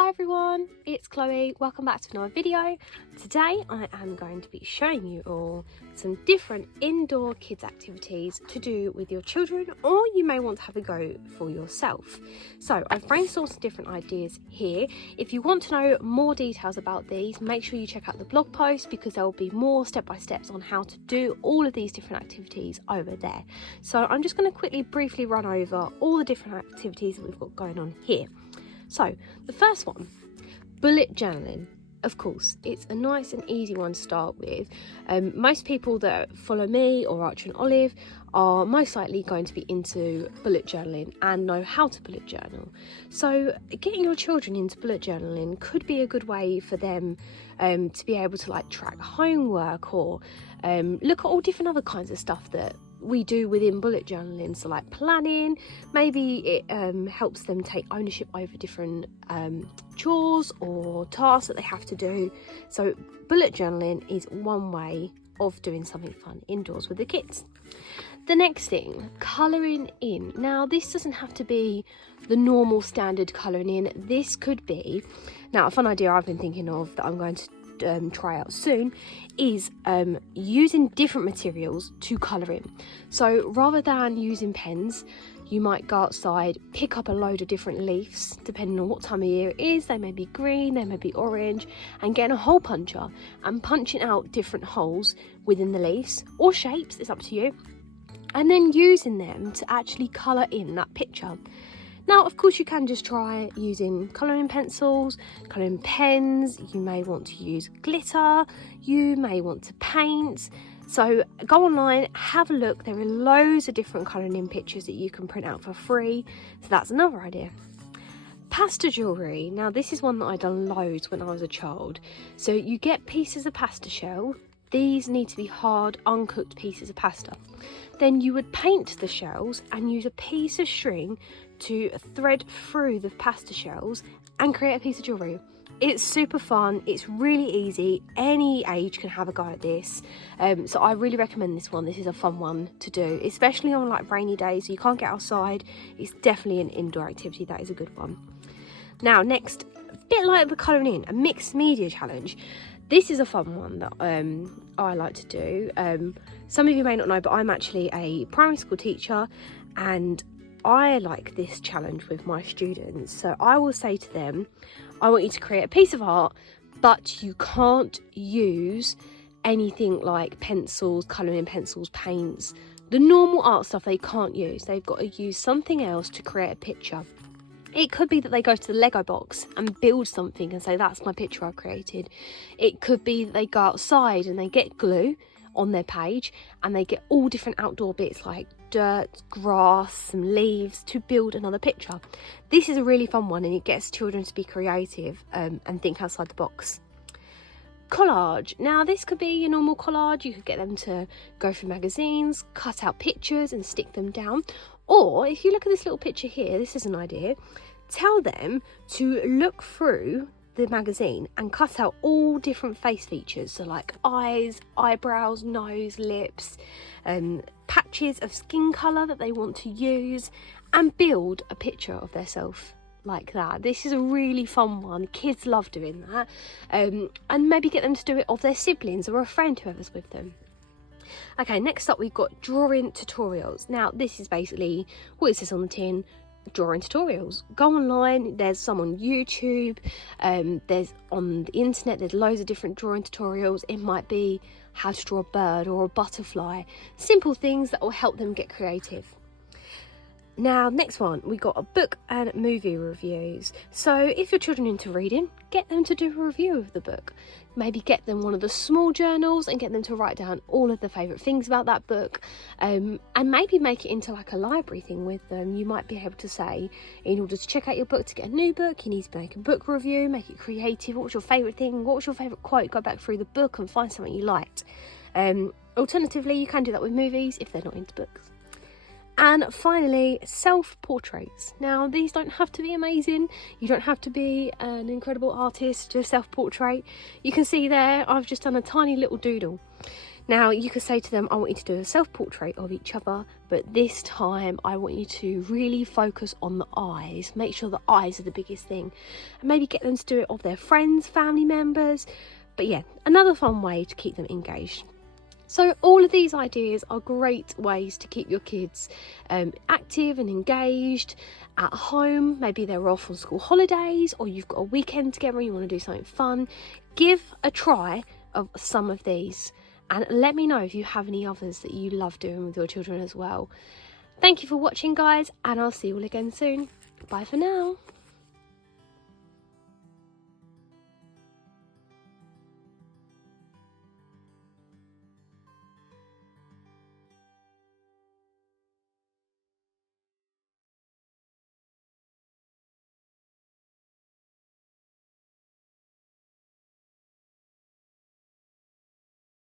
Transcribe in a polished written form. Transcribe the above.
Hi everyone, it's Chloe. Welcome back to another video. Today I am going to be showing you all some different indoor kids activities to do with your children, or you may want to have a go for yourself. So I've brainstormed some different ideas here. If you want to know more details about these, make sure you check out the blog post because there will be more step-by-steps on how to do all of these different activities over there. So I'm just going to briefly run over all the different activities that we've got going on here. So the first one, bullet journaling. Of course, it's a nice and easy one to start with. Most people that follow me or Archer and Olive are most likely going to be into bullet journaling and know how to bullet journal. So getting your children into bullet journaling could be a good way for them to be able to track homework or look at all different other kinds of stuff that we do within bullet journaling. So like planning, maybe it helps them take ownership over different chores or tasks that they have to do. So bullet journaling is one way of doing something fun indoors with the kids. The next thing, colouring in. Now this doesn't have to be the normal standard colouring in. This could be, now a fun idea I've been thinking of that I'm going to try out soon is using different materials to colour in. So rather than using pens, you might go outside, pick up a load of different leaves depending on what time of year it is. They may be green, they may be orange, and getting a hole puncher and punching out different holes within the leaves or shapes, it's up to you, and then using them to actually colour in that picture. Now, of course, you can just try using colouring pencils, colouring pens. You may want to use glitter. You may want to paint. So go online, have a look. There are loads of different colouring in pictures that you can print out for free. So that's another idea. Pasta jewellery. Now, this is one that I done loads when I was a child. So you get pieces of pasta shell. These need to be hard, uncooked pieces of pasta. Then you would paint the shells and use a piece of string to thread through the pasta shells and create a piece of jewellery. It's super fun, it's really easy, any age can have a go at this. So I really recommend this one. This is a fun one to do, especially on rainy days so you can't get outside. It's definitely an indoor activity. That is a good one. Now next, a bit like the colouring in, a mixed media challenge. This is a fun one that I like to do. Some of you may not know, but I'm actually a primary school teacher and I like this challenge with my students. So I will say to them, I want you to create a piece of art, but you can't use anything like pencils, colouring pencils, paints. The normal art stuff they can't use. They've got to use something else to create a picture. It could be that they go to the Lego box and build something and say, that's my picture I created. It could be that they go outside and they get glue on their page and they get all different outdoor bits like dirt, grass, some leaves to build another picture. This is a really fun one and it gets children to be creative and think outside the box. Collage. Now this could be your normal collage. You could get them to go through magazines, cut out pictures and stick them down. Or if you look at this little picture here, this is an idea. Tell them to look through the magazine and cut out all different face features. So like eyes, eyebrows, nose, lips, patches of skin colour that they want to use, and build a picture of themselves like that. This is a really fun one. Kids love doing that. And maybe get them to do it of their siblings or a friend, whoever's with them. Okay, next up we've got drawing tutorials. Now this is basically what it says on the tin, drawing tutorials. Go online, there's some on YouTube, there's on the internet, there's loads of different drawing tutorials. It might be how to draw a bird or a butterfly, simple things that will help them get creative. Now next one, we got a book and movie reviews. So if your children are into reading, get them to do a review of the book. Maybe get them one of the small journals and get them to write down all of the favourite things about that book, and maybe make it into like a library thing with them. You might be able to say, in order to check out your book to get a new book, you need to make a book review, make it creative. What was your favourite thing? What was your favourite quote? Go back through the book and find something you liked. Alternatively, you can do that with movies if they're not into books. And finally, self-portraits. Now, these don't have to be amazing. You don't have to be an incredible artist to do a self-portrait. You can see there, I've just done a tiny little doodle. Now you could say to them, I want you to do a self-portrait of each other, but this time I want you to really focus on the eyes. Make sure the eyes are the biggest thing, and maybe get them to do it of their friends, family members. But yeah, another fun way to keep them engaged. So all of these ideas are great ways to keep your kids active and engaged at home. Maybe they're off on school holidays, or you've got a weekend together and you want to do something fun. Give a try of some of these, and let me know if you have any others that you love doing with your children as well. Thank you for watching, guys, and I'll see you all again soon. Bye for now.